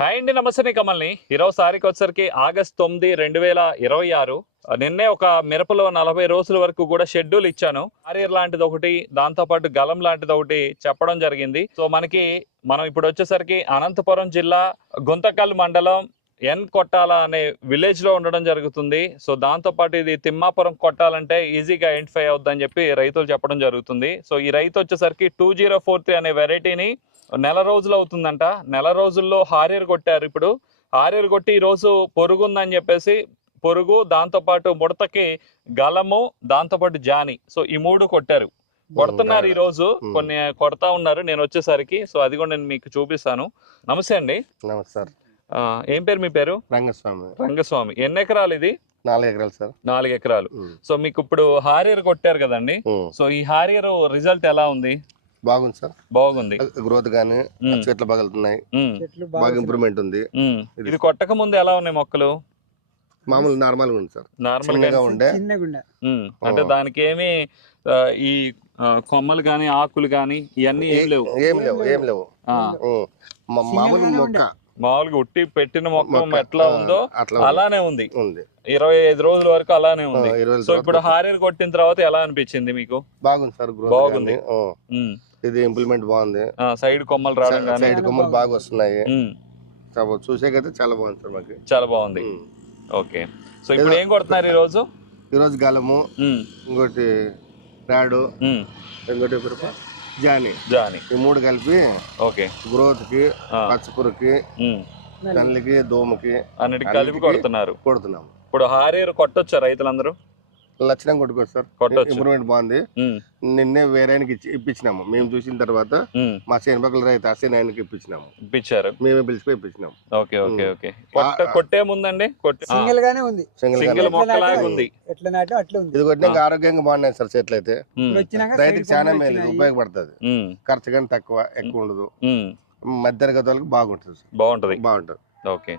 Hi అండి, నమస్తే. నీ కమల్ని ఈరోజు తారీఖు వచ్చరికి ఆగస్ట్ 9, 2026. నిన్నే ఒక మిరపలో 40 రోజుల వరకు కూడా షెడ్యూల్ ఇచ్చాను. హారియర్ లాంటిది ఒకటి, దాంతో పాటు గలం లాంటిది ఒకటి చెప్పడం జరిగింది. సో మనం ఇప్పుడు వచ్చేసరికి అనంతపురం జిల్లా గుంతకల్ మండలం ఎన్ కొట్టాల అనే విలేజ్ లో ఉండడం జరుగుతుంది. సో దాంతో పాటు ఇది తిమ్మాపురం కొట్టాలంటే ఈజీగా ఐడెంటిఫై అవుద్దని చెప్పి రైతులు చెప్పడం జరుగుతుంది. సో ఈ రైతు వచ్చేసరికి 2043 అనే వెరైటీని నెల రోజులు అవుతుందంట. నెల రోజుల్లో హారియర్ కొట్టారు. ఇప్పుడు హారియర్ కొట్టి ఈ రోజు పొరుగు ఉందని చెప్పేసి పొరుగు, దాంతో పాటు ముడతకి గలము, దాంతో పాటు జాని, సో ఈ 3 కొట్టారు. కొడుతున్నారు ఈ రోజు, కొన్ని కొడతా ఉన్నారు నేను వచ్చేసరికి. సో అది కూడా నేను మీకు చూపిస్తాను. నమస్తే అండి. నమస్తే. ఏం పేరు మీ పేరు? రంగస్వామి. రంగస్వామి. ఎన్ని ఎకరాలు ఇది? 4 ఎకరాలు సార్. 4 ఎకరాలు. సో మీకు ఇప్పుడు హారియర్ కొట్టారు కదండి. సో ఈ హారియర్ రిజల్ట్ ఎలా ఉంది? బాగుంది సార్. బాగుంది. గ్రోత్ గానీ చెట్లు పగలుతున్నాయి, బాగా ఇంప్రూవ్మెంట్ ఉంది. ఇది కొట్టక ముందు ఎలా ఉన్నాయి మొక్కలు? మామూలు నార్మల్ గా ఉంది సార్. నార్మల్ గా ఉండే. అంటే దానికి ఏమి ఈ కొమ్మలు గాని ఆకులు గాని ఇవన్నీ ఏం లేవు. ఏం లేవు. మామూలు మొక్క, మామూలుగా ఉట్టి పెట్టిన మొక్క ఎట్లా ఉందో అలానే ఉంది. 25 రోజుల వరకు అలానే ఉంది. సో ఇప్పుడు హారియర్ కొట్టిన తర్వాత ఎలా అనిపించింది మీకు? బాగుంది సార్. బాగుంది. ఇది ఇంప్లిమెంట్ బాగుంది. సైడ్ కొమ్మలు రావడం కానీ సైడ్ కొమ్మలు బాగా వస్తున్నాయి. చూసేకైతే చాలా బాగుంది సార్. మాకు చాలా బాగుంది. ఓకే. సో ఇప్పుడు ఏం కొడుతున్నారు ఈ రోజు? గలము, ఇంకోటి రాడు, ఇంకోటి జాని ఈ 3 కలిపి ఓకే గ్రోత్ కి, పచ్చపురకి, కళ్ళకి, దోమకి అన్నిటికి కలిపి కొడుతున్నాం. ఇప్పుడు హారియర్ కొట్టొచ్చా రైతులందరూ? లక్షణంగా కొట్టుకోవచ్చు సార్. ఇంప్రూవ్మెంట్ బాగుంది. నిన్నే వేరే ఇప్పించినాము. మేము చూసిన తర్వాత మా చేనుపక్కల రైతు అసేన్ ఆయనకి ఇప్పించారు. మేమే పిలిచిపోయి ఇప్పించినాము. Okay okay okay. కొట్టే ముందండి సింగిల్ గానే ఉంది. ఇది కొట్టినాక ఆరోగ్యంగా బాగున్నాయి సార్. చెట్లు అయితే రైతుకి చాలా మేలు, ఉపయోగపడుతుంది. ఖర్చు కానీ ఎక్కువ ఉండదు. మధ్య తరగతి వాళ్ళకి బాగుంటుంది. ఓకే.